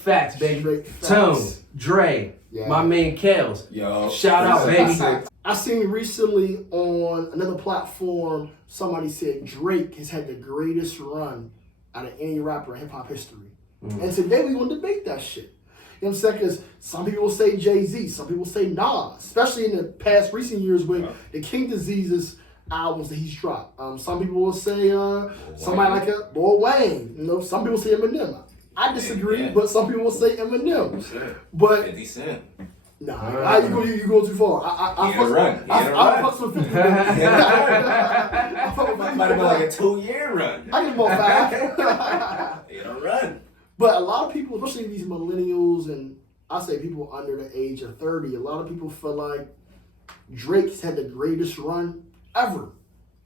facts, baby. Straight facts. Tone, Dre, my man Kels. Yo, Shout out, baby. I seen recently on another platform, somebody said Drake has had the greatest run out of any rapper in hip hop history. And today we want to debate that shit. You know what I'm saying? Because some people will say Jay-Z, some people say Nas, especially in the past recent years with the King Diseases albums that he's dropped. Some people will say somebody like a Lil Wayne. You know, some people say Eminem. I disagree, but some people will say Eminem. But 50 Cent. Nah, you go too far. I fucks with 50. I fuck with 50. Might have been like a 2-year run. I give him about 5. He had a run. But a lot of people, especially these millennials and I say people under the age of 30, a lot of people feel like Drake's had the greatest run ever.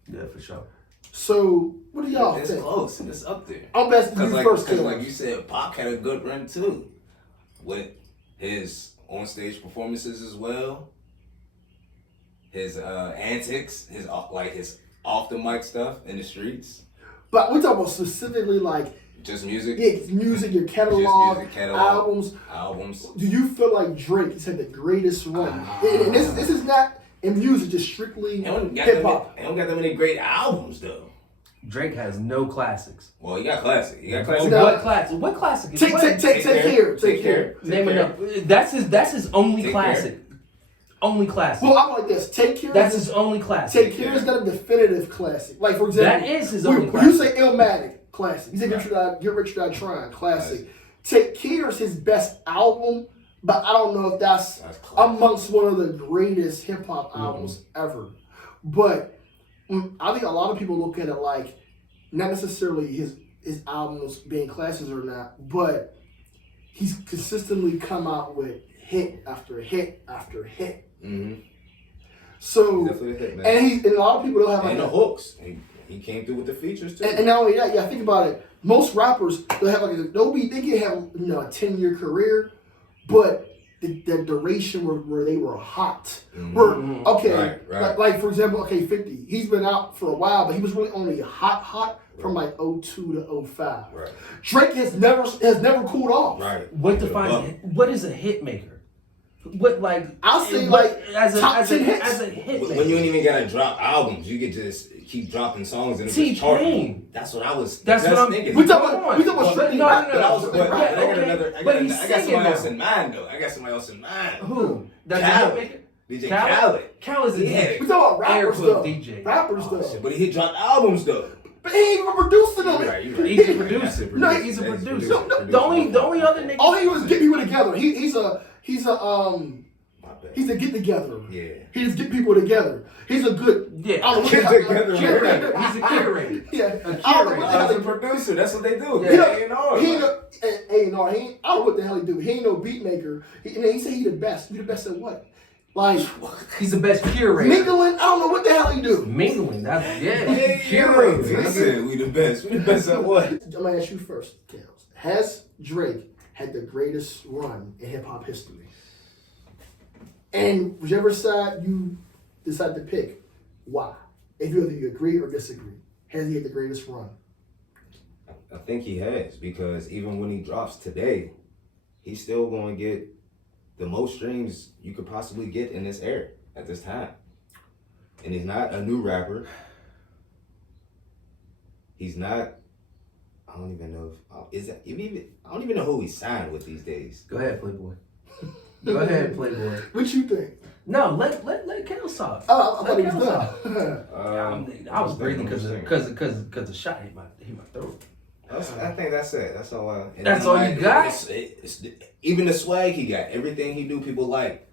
Yeah, for sure. So, what do y'all It's think? close and it's up there. I'm asking you first, Because like you said, Pac had a good run too. With his on-stage performances as well. His antics, his off the mic stuff in the streets. But we're talking about specifically like just music. Yeah, music, your catalog, albums. Do you feel like Drake has had the greatest run? And this is not in music, just strictly hip hop. He don't got that many great albums though. Drake has no classics. Well, he got classic. What classic? What classic is Take care. Name it up. That's his only classic. Only classic. Well, I'm like this. Take Care. That's his only classic. Take Care is not a definitive classic. Like for example, that is his only classic. You say Illmatic, classic. You say Get Rich or Die Trying, classic. Take Care is his best album, but I don't know if that's amongst one of the greatest hip hop albums ever. But I think a lot of people look at it like not necessarily his albums being classics or not, but he's consistently come out with hit after hit after hit. So and a lot of people don't have and the hooks. He came through with the features too. And not only that, think about it. Most rappers they have they can have a 10-year career, but the duration where they were hot. Like for example, 50. He's been out for a while, but he was really only hot from like 02 to 05. Right. Drake has never cooled off. Right. What is a hit maker? What I'll say as a hit maker. When you ain't even gotta drop albums, you could just keep dropping songs and it's charting. That's what I was. That's what I'm thinking. We talking about strictly rap. I got somebody else in mind though. Who? That's Khaled. a hit maker? DJ Khaled. Khaled's a DJ. We talking about rappers though. DJ. Rappers though. But he dropped albums though. But he ain't even producing them. He's a producer. No, he's a producer. The only other nigga. All he was get people together. He's a get together. Yeah. He just get people together. He's a good. Yeah. I don't know Get together. Curator. He's a curator. Yeah. A I don't know what the hell He's a producer. That's what they do. He ain't I don't know what the hell he do. He ain't no beat maker. He said he the best. He the best at what? Like he's the best curator. Mingling. I don't know what the hell he do. Mingling. That's Curator. He said we the best. We the best at what? I'm gonna ask you first, Kels. Has Drake had the greatest run in hip hop history? And whichever side you decide to pick, why? If you agree or disagree, has he had the greatest run? I think he has, because even when he drops today, he's still going to get the most streams you could possibly get in this era at this time. And he's not a new rapper. He's not. I don't even know if I don't even know who he signed with these days. Go ahead, Playboy. Go ahead, Playboy. What you think? No, let Kels talk. Oh, I thought he was done. I was breathing because the shot hit my throat. I think that's it. That's all. That's all you got? It's even the swag he got, everything he do, people like.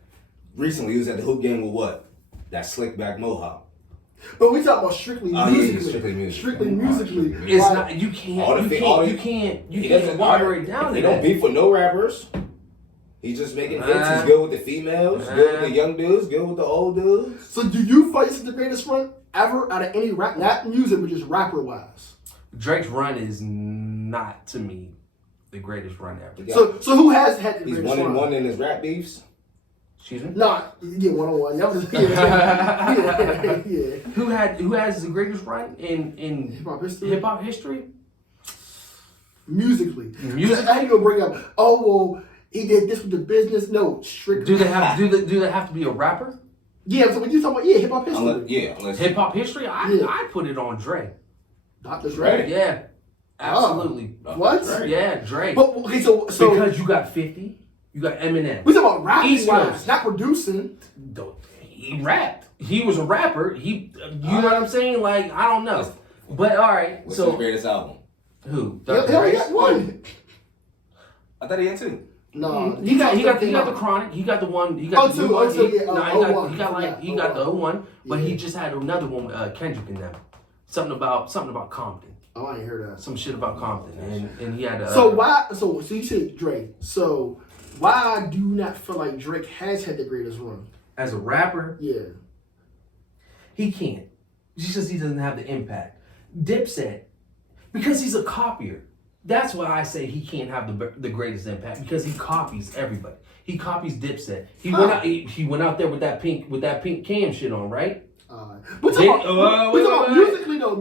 Recently, he was at the hoop game with what? That slick back mohawk. But we talking about strictly musically. Strictly musically. It's not. You can't water it down. He don't beef with no rappers. He's just making hits. He's good with the females, good with the young dudes, good with the old dudes. So do you fight the greatest run ever out of any rap, not music, but just rapper wise? Drake's run is not, to me, the greatest run ever. So who has had the greatest run? He's 1-1 in his rap beefs. Excuse me? Nah, you get 1-on-1. Y'all just yeah. Who has the greatest run in hip hop history? Musically. Musically? I ain't gonna bring up, oh, well, he did this with the business. No, strictly. Do they have to be a rapper? Yeah, so when you talk about, hip hop history. Unless Hip hop history? I put it on Dre. Dr. Dre. Yeah, absolutely. What? Dre. Yeah, Dre. But, okay, so because you got 50, you got Eminem. we talking about rapping East wise, Coast. not producing. He rapped. He was a rapper. You know what I'm saying? Like, I don't know. But all right, What's so his greatest album? who? He only got one. I thought he had two. No, He got the Chronic. He got the one. He got the new one. He got the 01, but he just had another one with Kendrick in them. Something about Compton. Oh, I ain't heard that. Some shit about Compton, and he had. So why? So you said Drake. So why do you not feel like Drake has had the greatest run? as a rapper, Yeah. he can't. It's just he doesn't have the impact. Dipset, because he's a copier. That's why I say he can't have the greatest impact, because he copies everybody. He copies Dipset. He went out there with that pink cam shit on, right? We're talking about musically though.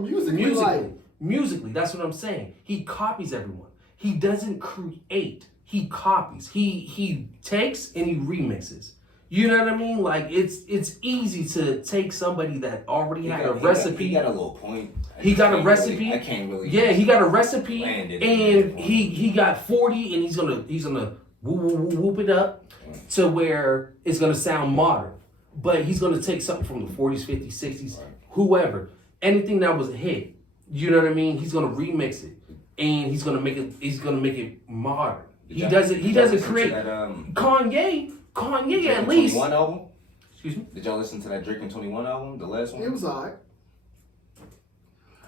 Musically, that's what I'm saying. He copies everyone. He doesn't create. He copies. He takes and he remixes. You know what I mean? Like it's easy to take somebody that already had a recipe. He got a little point. He got a recipe. I can't really. Yeah, he got a recipe, and he got 40, and he's gonna whoop it up to where it's gonna sound modern. But he's gonna take something from the 40s, 50s, 60s, whoever, anything that was a hit. You know what I mean? He's gonna remix it, and he's gonna make it modern. He doesn't create. Kanye at least. 21 album? Excuse me? Did y'all listen to that Drake and 21 album, the last one? It was alright.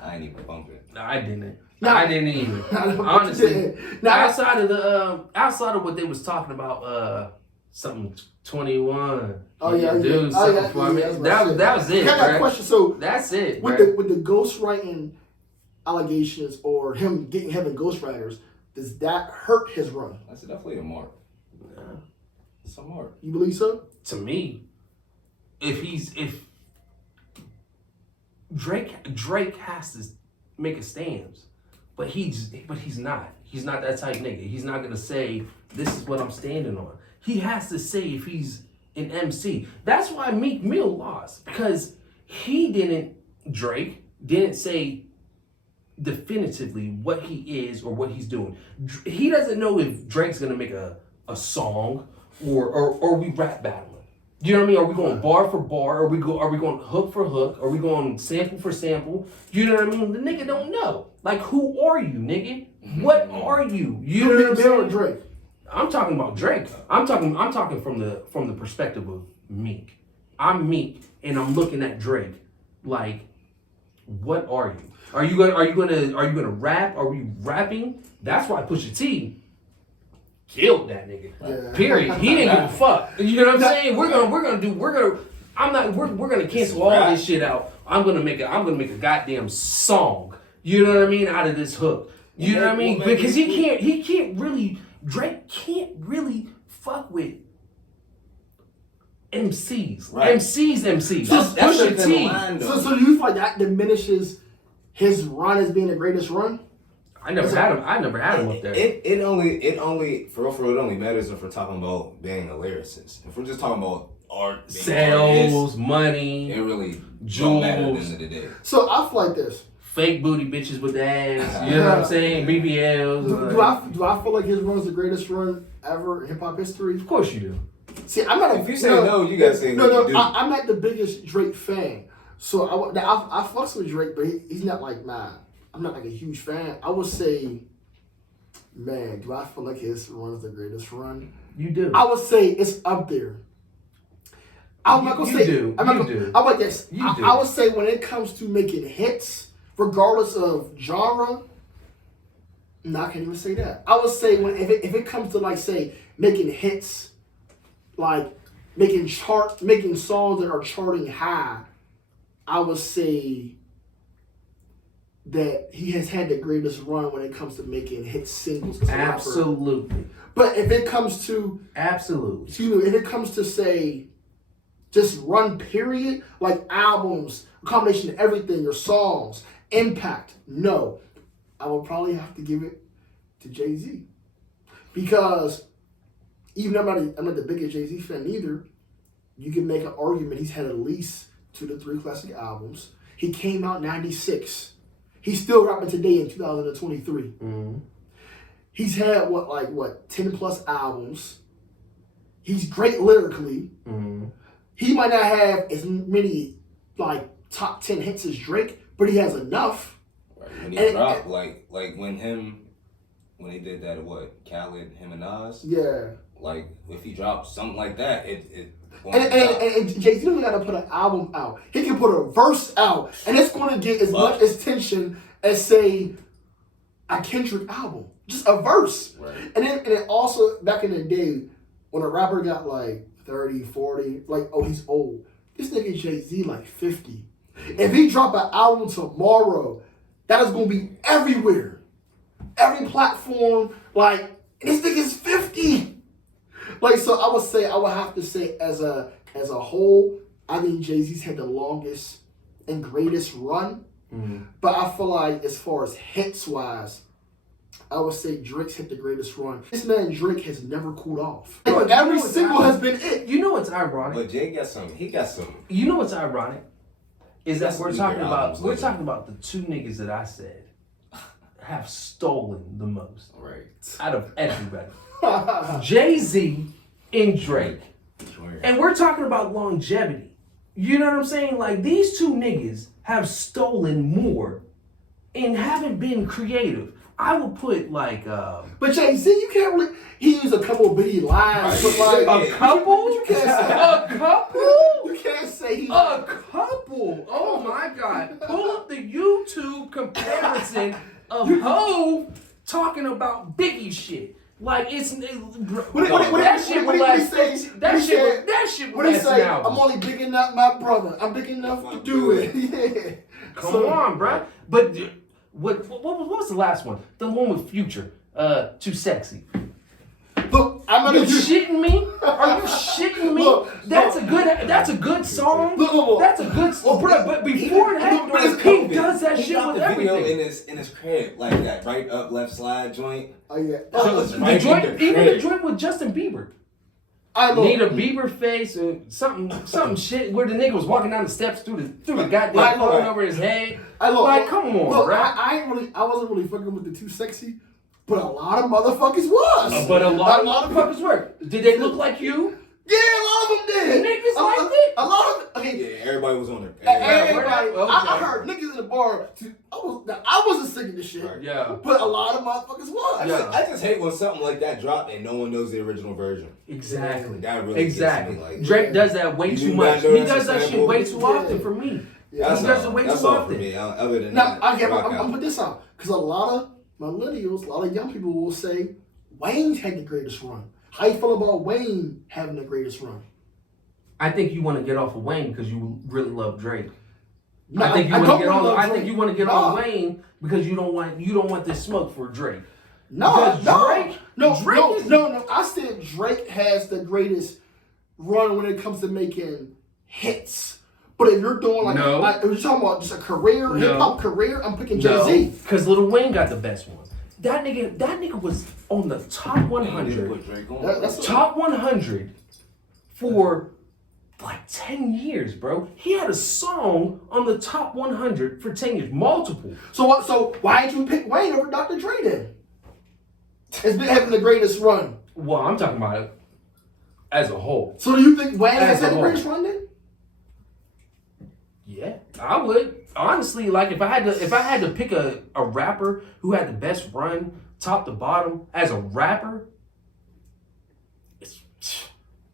I ain't even bump it. No, I didn't. No. I didn't either. Honestly, outside of what they was talking about, something 21. Oh yeah, dude, something for me. That was it. I got a question. So that's it. With the ghostwriting allegations or him having ghostwriters, does that hurt his run? That's definitely a mark. It's a mark. You believe so? To me, if Drake has to make a stance, but he's not. He's not that type nigga. He's not gonna say this is what I'm standing on. He has to say if he's an MC. That's why Meek Mill lost, because Drake didn't say definitively what he is or what he's doing. He doesn't know if Drake's gonna make a song or we rap battling. Do you know what I mean? Are we going bar for bar? Are we going hook for hook? Are we going sample for sample? You know what I mean? The nigga don't know. Like, who are you, nigga? What are you? You know what I'm saying? Drake. I'm talking about Drake. I'm talking from the perspective of Meek. I'm Meek, and I'm looking at Drake. Like, what are you? Are you gonna rap? Are we rapping? That's why Pusha T killed that nigga. Yeah. Period. He didn't give a fuck. You know what I'm saying? We're gonna cancel all this shit out. I'm gonna make a goddamn song. You know what I mean? Out of this hook. You know what I mean? Because Drake can't really fuck with MCs. Right. MCs. That's Pusha T. So do you feel like that diminishes his run as being the greatest run? I never had him up there. It only for real, it only matters if we're talking about being a lyricist. If we're just talking about art, sales, money, it really jewels. don't matter at the end of the day. So I feel like this. Fake booty bitches with the ass. You know what I'm saying? BBLs. Do I feel like his run's the greatest run ever in hip hop history? Of course you do. See, I'm not. If you say no, you gotta say no. You do. I'm not the biggest Drake fan, so I fucks with Drake, but he's not like mine. I'm not like a huge fan. I would say, man, do I feel like his run is the greatest run? You do. I would say it's up there. I'm not gonna say. Do. I'm like this. I would say when it comes to making hits, regardless of genre, no, I can't even say that. I would say if it comes to like say making hits, like making songs that are charting high, I would say that he has had the greatest run when it comes to making hit singles as a rapper. Absolutely. But if it comes to if it comes to say just run period, like albums, a combination of everything, your songs, impact, no. I would probably have to give it to Jay-Z. Because even I'm not the biggest Jay-Z fan either, you can make an argument he's had at least 2 to 3 classic albums. He came out in 96. He's still rapping today in 2023. Mm-hmm. He's had 10 plus albums. He's great lyrically. Mm-hmm. He might not have as many like top 10 hits as Drake, but he has enough. Right. When he dropped, like when he did that, Khaled, him and Nas. Yeah. Like if he dropped something like that, And Jay-Z don't gotta put an album out. He can put a verse out, and it's gonna get as much attention as say a Kendrick album. Just a verse. Right. And then also back in the day when a rapper got like 30, 40, like, oh, he's old. This nigga Jay-Z like 50. If he drop an album tomorrow, that is gonna be everywhere. Every platform, like, this nigga's 50. Like, so I would have to say as a whole, I think Jay-Z's had the longest and greatest run. Mm-hmm. But I feel like as far as hits wise, I would say Drake's hit the greatest run. This man Drake has never cooled off. Bro, Every single has been it. You know what's ironic? But Jay got some. He got some. You know what's ironic? Is that That's we're weaker talking albums about the 2 niggas that I said have stolen the most Right. out of everybody. Jay-Z and Drake. Sure. And we're talking about longevity. You know what I'm saying? Like, these 2 niggas have stolen more and haven't been creative. I would put like But Jay-Z, you can't really. He used a couple of Biggie lines, but like a couple? You can't say A couple? You can't say he. A couple? Oh my God. Pull up the YouTube comparison of Hov talking about Biggie shit. Like, that shit would last. That shit would What he last say? an album. I'm only big enough, my brother. I'm big enough to do it. Yeah. Come on, bruh. But what was the last one? The one with Future. Too Sexy. Look, I'm not You shitting me? Are you shitting me? Look, that's a good song. Look. That's a good song. But before that, he does that He shit dropped with the video everything. in his crib, like that right up left slide joint. Oh yeah. That was The right joint, in the even crib. the joint with Justin Bieber. I know. Need a Bieber face or something shit where the nigga was walking down the steps through the I goddamn know. phone over his head. I look, Like, come on, look, bro. I wasn't really fucking with the Too Sexy, but a lot of motherfuckers was. But a lot of motherfuckers were. Did they look like you? Yeah, a lot of them did. Niggas liked it. A lot of okay. Yeah, everybody was on there. Everybody, Okay. I heard niggas in the bar. I wasn't singing this shit, Yeah. but a lot of motherfuckers was. Yeah. I just hate when something like that drop and no one knows the original version. Exactly. That really Exactly. gets me. Like, Drake does that way You too do much. not know He that's does a that shit sample? way too often for me. Yeah. He does it way that's too all for often. me. Other than Now, that, I'm rock gonna out. put this out because a lot of millennials, a lot of young people will say Wayne had the greatest run. How you feel about Wayne having the greatest run? I think you want to get off of Wayne because you really love Drake. No, I think you I want don't to get really on. love I think Drake. you want to get No. on Wayne because you don't want this smoke for Drake. No, Because Drake, Drake is- no. I said Drake has the greatest run when it comes to making hits. But if you're doing if you're talking about just a career, hip hop career, I'm picking Jay-Z. Because Lil Wayne got the best one. That nigga was on the top 100. Put Drake on. That's Top 100 for like 10 years, bro. He had a song on the top 100 for 10 years, multiple. So what? So why didn't you pick Wayne over Dr. Dre then? It's been having the greatest run. Well, I'm talking about it as a whole. So do you think Wayne As has a had the whole. greatest run then? Yeah, I would. Honestly, like if I had to pick a rapper who had the best run, top to bottom, as a rapper, it's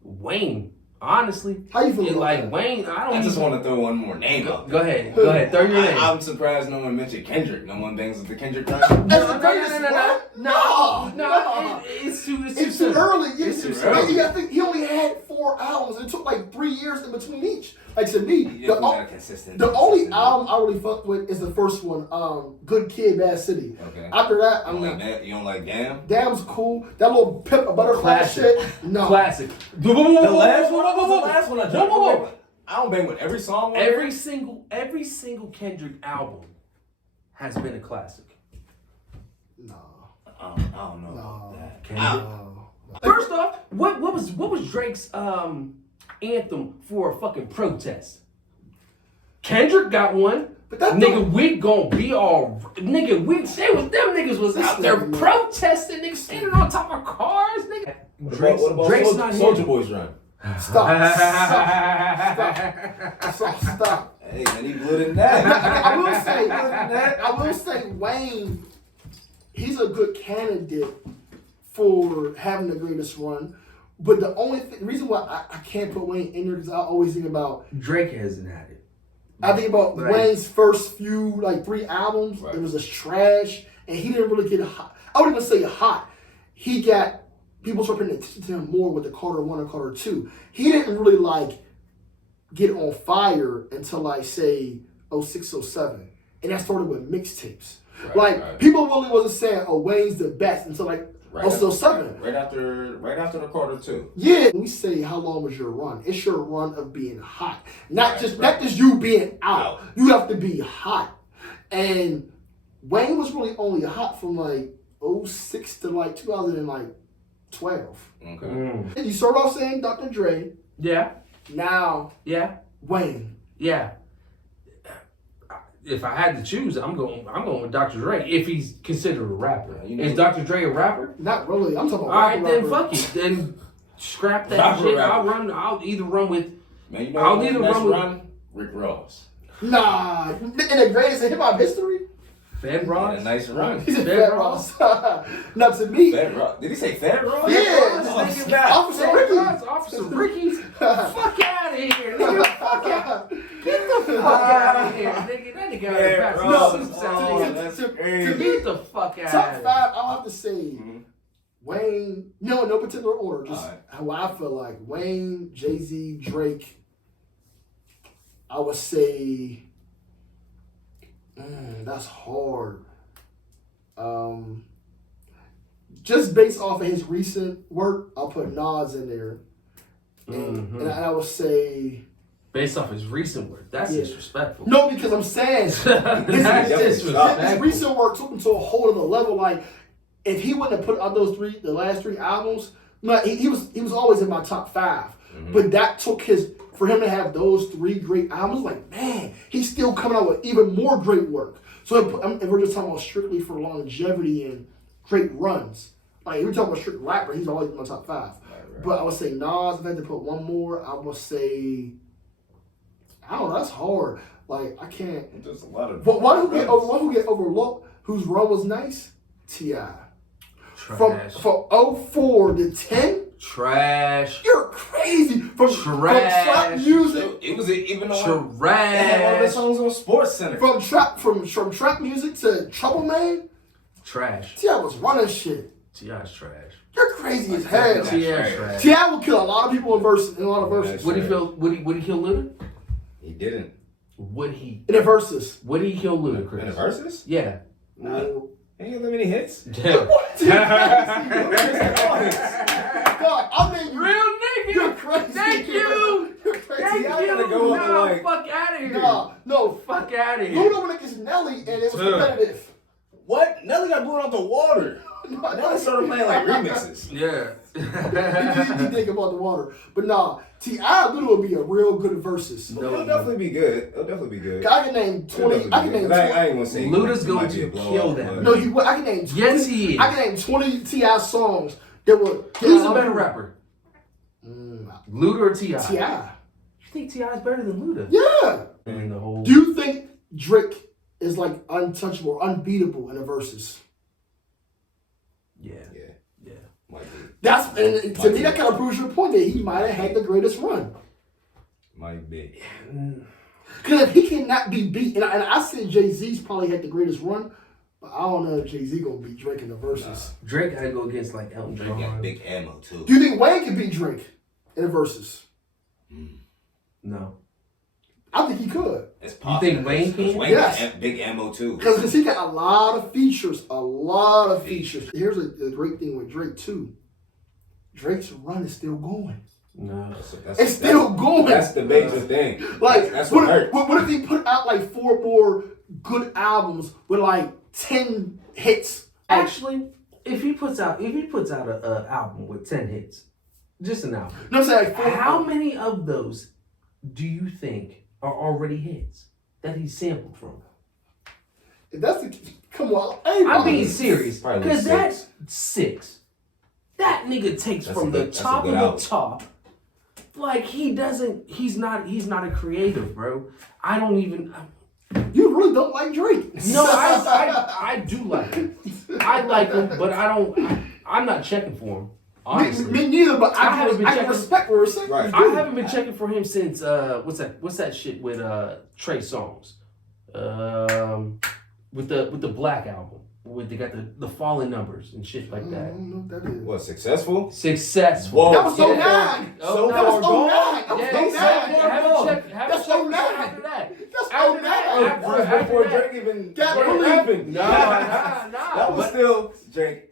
Wayne. Honestly. How you feel about like that? Wayne, I don't I just even- want to throw one more name out. Go ahead. Throw your name. I'm surprised no one mentioned Kendrick. No one bangs with the Kendrick run. That's the greatest run? No, it's too It's soon. too early. It's too early. And you gotta think he only had 4 albums. And it took like 3 years in between each. Like to me, You definitely got consistent. the only album I really fucked with is the first one, Good Kid, Bad City. Okay. After that, You I'm don't like like, that? You don't like Damn? Damn's cool. That little Pimp a Butterfly Classic. shit. No. Classic. The last one was the last one I dropped. Whoa. I don't bang with every song. on Every single Kendrick album has been a classic. No. I don't know about that. First off, what was Drake's anthem for a fucking protest? Kendrick got one. But that Nigga, we gon' be all. Nigga, them niggas was out there protesting, niggas standing on top of cars, nigga. What about Drake's not Soulja here. Boy's run? Stop. Hey, man, he blew than that. I will say Wayne, he's a good candidate for having the greatest run. But the only reason why I can't put Wayne in there is I always think about Drake hasn't had it. I think about Right. Wayne's first few, like 3 albums. Right. It was just trash, and he didn't really get hot. I wouldn't even say hot. He got people started paying attention to him more with the Carter 1 and Carter 2. He didn't really like get on fire until like say 06, 07. And that started with mixtapes. Right. People really wasn't saying, oh, Wayne's the best until like 07. Right after the Carter 2. Yeah, when we say how long was your run? It's your run of being hot, not Right, just right. not just you being out. Out. You have to be hot, and Wayne was really only hot from like 06 to like 2012. Okay. And you start off saying Dr. Dre, Yeah, now yeah, Wayne. yeah. If I had to choose, I'm going with Dr. Dre. If he's considered a rapper, You know- is Dr. Dre a rapper? Not really. I'm talking about All right, then rapper. fuck it. Then scrap that Rapper, shit. rapper. I'll either run with. Man, you know I'll who's either next run with- run? Rick Ross. Nah, in the greatest hip hop history. Fed Had Ross. a nice run. He's a Fed Fat Ross. Ross. Not to me. Fed Ross. Did he say Fed Ross? Yeah. Oh, Nigga, snap. Officer Fed Ricky. Ross, Officer Ricky. Fuck out of here, nigga. Fuck out. Get the fuck out of here, nigga. That nigga Fed out of Ross. the Oh, sound. that's to crazy. me, Get the fuck out. Top 5, I'll have to say Wayne. No particular order. Just Alright. how I feel like Wayne, Jay-Z, Drake. I would say that's hard. Just based off of his recent work, I'll put Nas in there, and I would say Based off his recent work, that's Yeah. disrespectful. no, because I'm saying That's his disrespectful. recent work took him to a whole other level. Like, if he wouldn't have put out the last 3 albums, like, he was always in my top 5. But that took for him to have those 3 great albums. Like, man, he's still coming out with even more great work. So if we're just talking about strictly for longevity and great runs, like if we're talking about strict rapper, he's always in my top 5. Right. But I would say Nas. If I had to put one more, I would say I don't know. That's hard. Like, I can't. There's a lot of. But one who get overlooked, whose run was nice, T.I. From Trash. 04 to 10, Trash. you're crazy. From trap music, It was even on. They had one of the Trash. songs on Sports Center. from trap music to Trouble Man, Trash. T.I. was running shit. T.I.'s trash. You're crazy as hell. T.I.'s trash. T.I. will kill a lot of people in a lot of verses. Would he kill Luda? He didn't. Would he In the verses. Would he kill In the Ludacris? verses? Yeah. Nah. He ain't got that many hits. Yeah. God, I mean, Real nigga. you're crazy. Thank you. You're crazy. Thank I you. gotta go up No, like- fuck out of here. No. Fuck out of here. Luda went against Nelly and it was competitive. What? Nelly got blown out the water. Nelly started playing like remixes. Yeah. He think about the water. But nah, T.I. Luda would be a real good versus. No. It'll definitely be good. It'll definitely be good. I can name 20. I can name 20. I ain't gonna say Luda's he going might be to a blowout, kill that. but- No, I can name 20. Yes, he is. I can name 20 T.I. songs that were. Who's a better rapper? Mm, Luda or T.I.? T.I. You think T.I. is better than Luda? Yeah. In the whole. Do you think Drake is like untouchable, unbeatable in the verses? Yeah. Yeah, Yeah. might be. That's and to me that kind of proves your point that he might have had the greatest run. Might be. Because if he cannot be beat, and I said Jay-Z's probably had the greatest run, but I don't know if Jay-Z gonna beat Drake in the verses. Drake had to go against like Elton Drake got John. big ammo too. Do you think Wayne can beat Drake in the verses? No. I think he could. It's think Wayne can? Wayne Yes. got big ammo too. Because he got a lot of features. Here's a great thing with Drake too. Drake's run is still going. No. It's still going. That's the major thing. Like, that's what what hurts. if he put out like 4 more good albums with like 10 hits? Actually, if he puts out a album with 10 hits, just an album, No, I'm saying like how many of those do you think are already hits that he sampled from? If that's the come on, I'm being serious Probably because six. that's 6. That nigga takes That's from a good- the that's a top good of the album. top. Like he doesn't. He's not a creative, bro. I don't even. You really don't like Drake. No, I do like him. I like him, but I don't. I'm not checking for him. Honestly, Me neither, but I haven't been I can checking- respect what we're saying. Right. I haven't been checking for him since what's that shit with Trey Songz, with the Black album, with they got the fallen numbers and shit like I that. don't know what that is. What, successful? Successful. Whoa. That was Yeah. 09. Oh, That was no. 09. That was Yeah, 09. exactly. Haven't checked That's for 09. after that. That's After 09. that, That was before Drake even Got started believe- rapping. Nah. That was But- still Drake.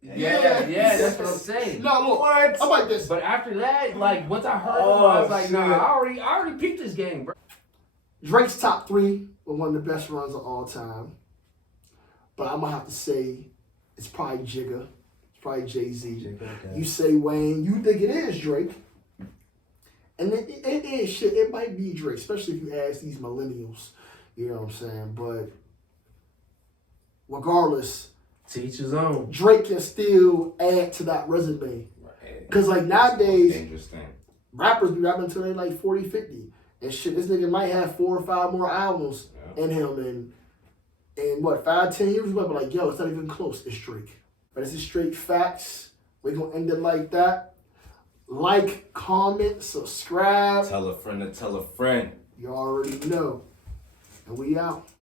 Yeah, that's what I'm saying. No, look. What? How about this? But after that, like once I heard him, Oh, I was like, nah, shit. I already peeped this game, bro. Drake's top 3 were one of the best runs of all time. But I'm gonna have to say it's probably Jigga. It's probably Jay-Z. You say Wayne, you think it is Drake. And it is shit. It might be Drake, especially if you ask these millennials. You know what I'm saying? But regardless, Teach his own. Drake can still add to that resume. Right. Because like nowadays, Dangerous thing. rappers be rapping until they like 40, 50. And shit, this nigga might have 4 or 5 more albums in him. And what, 5, 10 years ago, but like, yo, it's not even close. It's Drake. But it's just straight facts. We're going to end it like that. Like, comment, subscribe. Tell a friend to tell a friend. You already know. And we out.